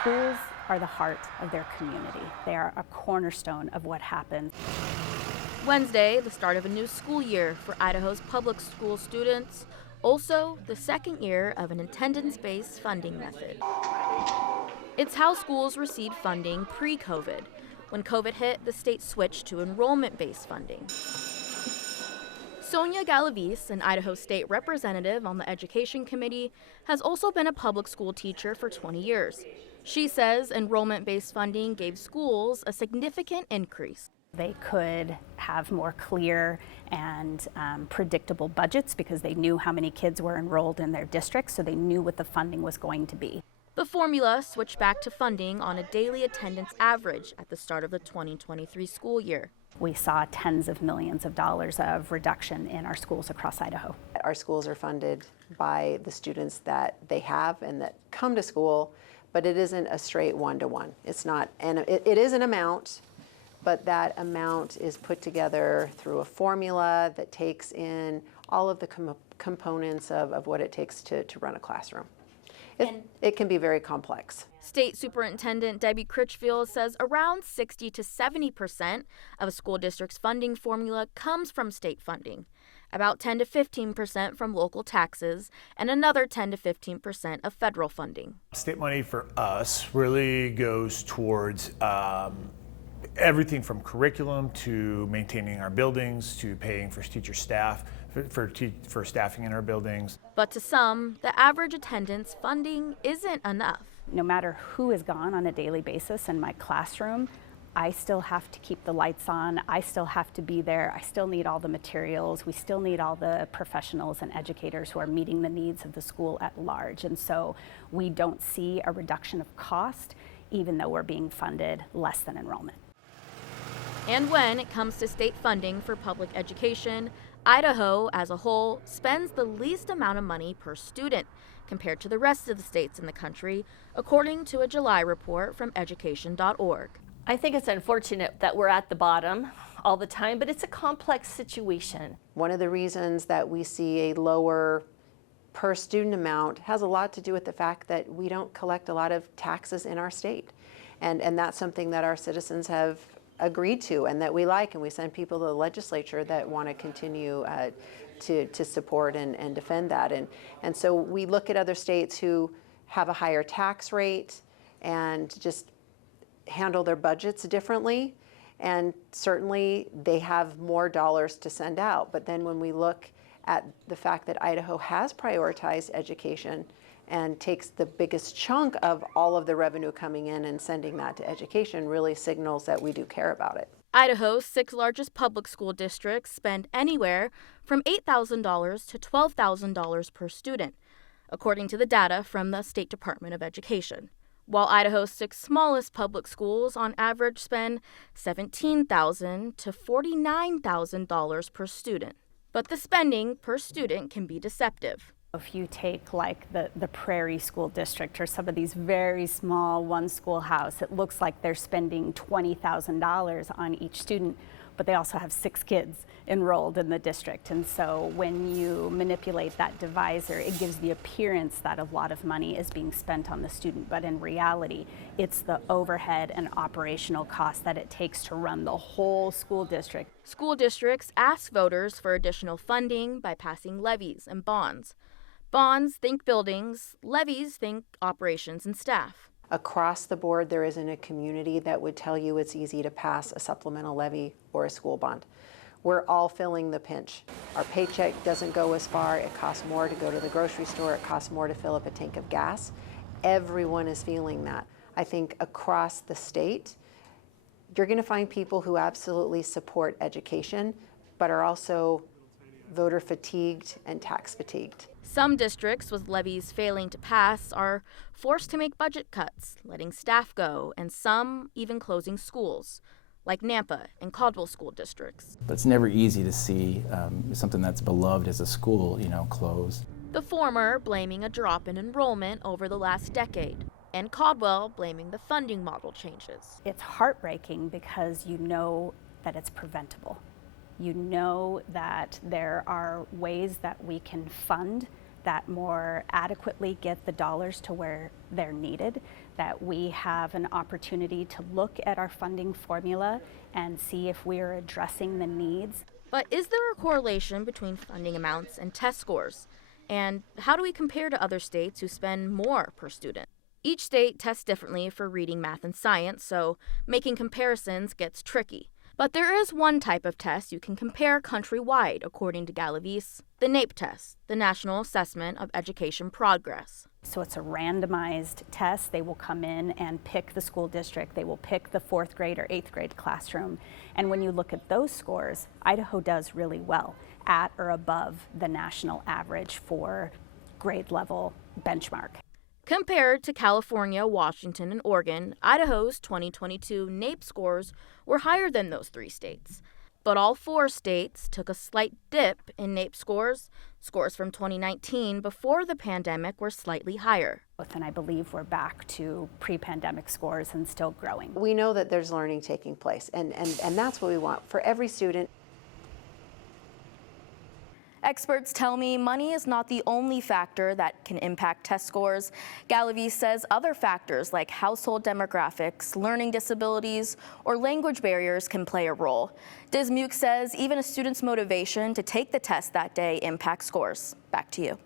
Schools are the heart of their community. They are a cornerstone of what happens. Wednesday, the start of a new school year for Idaho's public school students, also the second year of an attendance-based funding method. It's how schools received funding pre-COVID. When COVID hit, the state switched to enrollment-based funding. Sonia Galavis, an Idaho State representative on the Education Committee, has also been a public school teacher for 20 years. She says enrollment-based funding gave schools a significant increase. They could have more clear and predictable budgets because they knew how many kids were enrolled in their district, so they knew what the funding was going to be. The formula switched back to funding on a daily attendance average at the start of the 2023 school year. We saw tens of millions of dollars of reduction in our schools across Idaho. Our schools are funded by the students that they have and that come to school, but it isn't a straight one-to-one. It's not, and it is an amount, but that amount is put together through a formula that takes in all of the components of what it takes to run a classroom. It can be very complex. State Superintendent Debbie Critchfield says around 60 to 70% of a school district's funding formula comes from state funding, about 10 to 15% from local taxes, and another 10 to 15% of federal funding. State money for us really goes towards everything from curriculum to maintaining our buildings to paying for teacher staff, for staffing in our buildings. But to some, the average attendance funding isn't enough. No matter who is gone on a daily basis in my classroom, I still have to keep the lights on, I still have to be there, I still need all the materials, we still need all the professionals and educators who are meeting the needs of the school at large. And so we don't see a reduction of cost, even though we're being funded less than enrollment. And when it comes to state funding for public education, Idaho as a whole spends the least amount of money per student compared to the rest of the states in the country, according to a July report from education.org. I think it's unfortunate that we're at the bottom all the time, but it's a complex situation. One of the reasons that we see a lower per student amount has a lot to do with the fact that we don't collect a lot of taxes in our state. And that's something that our citizens have agreed to and that we like, and we send people to the legislature that want to continue to support and defend that. And so we look at other states who have a higher tax rate and just handle their budgets differently, and certainly they have more dollars to send out. But then when we look at the fact that Idaho has prioritized education and takes the biggest chunk of all of the revenue coming in and sending that to education, really signals that we do care about it. Idaho's 6 largest public school districts spend anywhere from $8,000 to $12,000 per student, according to the data from the State Department of Education, while Idaho's 6 smallest public schools on average spend $17,000 to $49,000 per student. But the spending per student can be deceptive. If you take like the Prairie School District or some of these very small one schoolhouse, it looks like they're spending $20,000 on each student, but they also have 6 kids enrolled in the district. And so when you manipulate that divisor, it gives the appearance that a lot of money is being spent on the student, but in reality, it's the overhead and operational cost that it takes to run the whole school district. School districts ask voters for additional funding by passing levies and bonds. Bonds think buildings, levies think operations and staff. Across the board, there isn't a community that would tell you it's easy to pass a supplemental levy or a school bond. We're all feeling the pinch. Our paycheck doesn't go as far. It costs more to go to the grocery store. It costs more to fill up a tank of gas. Everyone is feeling that. I think across the state, you're going to find people who absolutely support education, but are also voter fatigued and tax fatigued. Some districts with levies failing to pass are forced to make budget cuts, letting staff go, and some even closing schools, like Nampa and Caldwell school districts. It's never easy to see something that's beloved as a school, close. The former blaming a drop in enrollment over the last decade, and Caldwell blaming the funding model changes. It's heartbreaking because you know that it's preventable. You know that there are ways that we can fund that more adequately get the dollars to where they're needed, that we have an opportunity to look at our funding formula and see if we are addressing the needs. But is there a correlation between funding amounts and test scores? And how do we compare to other states who spend more per student? Each state tests differently for reading, math, and science, so making comparisons gets tricky. But there is one type of test you can compare countrywide, according to Galavis, the NAEP test, the National Assessment of Education Progress. So it's a randomized test. They will come in and pick the school district. They will pick the 4th grade or 8th grade classroom. And when you look at those scores, Idaho does really well, at or above the national average for grade level benchmark. Compared to California, Washington, and Oregon, Idaho's 2022 NAEP scores were higher than those 3 states. But all 4 states took a slight dip in NAEP scores. Scores from 2019 before the pandemic were slightly higher. And I believe we're back to pre-pandemic scores and still growing. We know that there's learning taking place, and that's what we want for every student. Experts tell me money is not the only factor that can impact test scores. Galavis says other factors like household demographics, learning disabilities, or language barriers can play a role. Dismuke says even a student's motivation to take the test that day impacts scores. Back to you.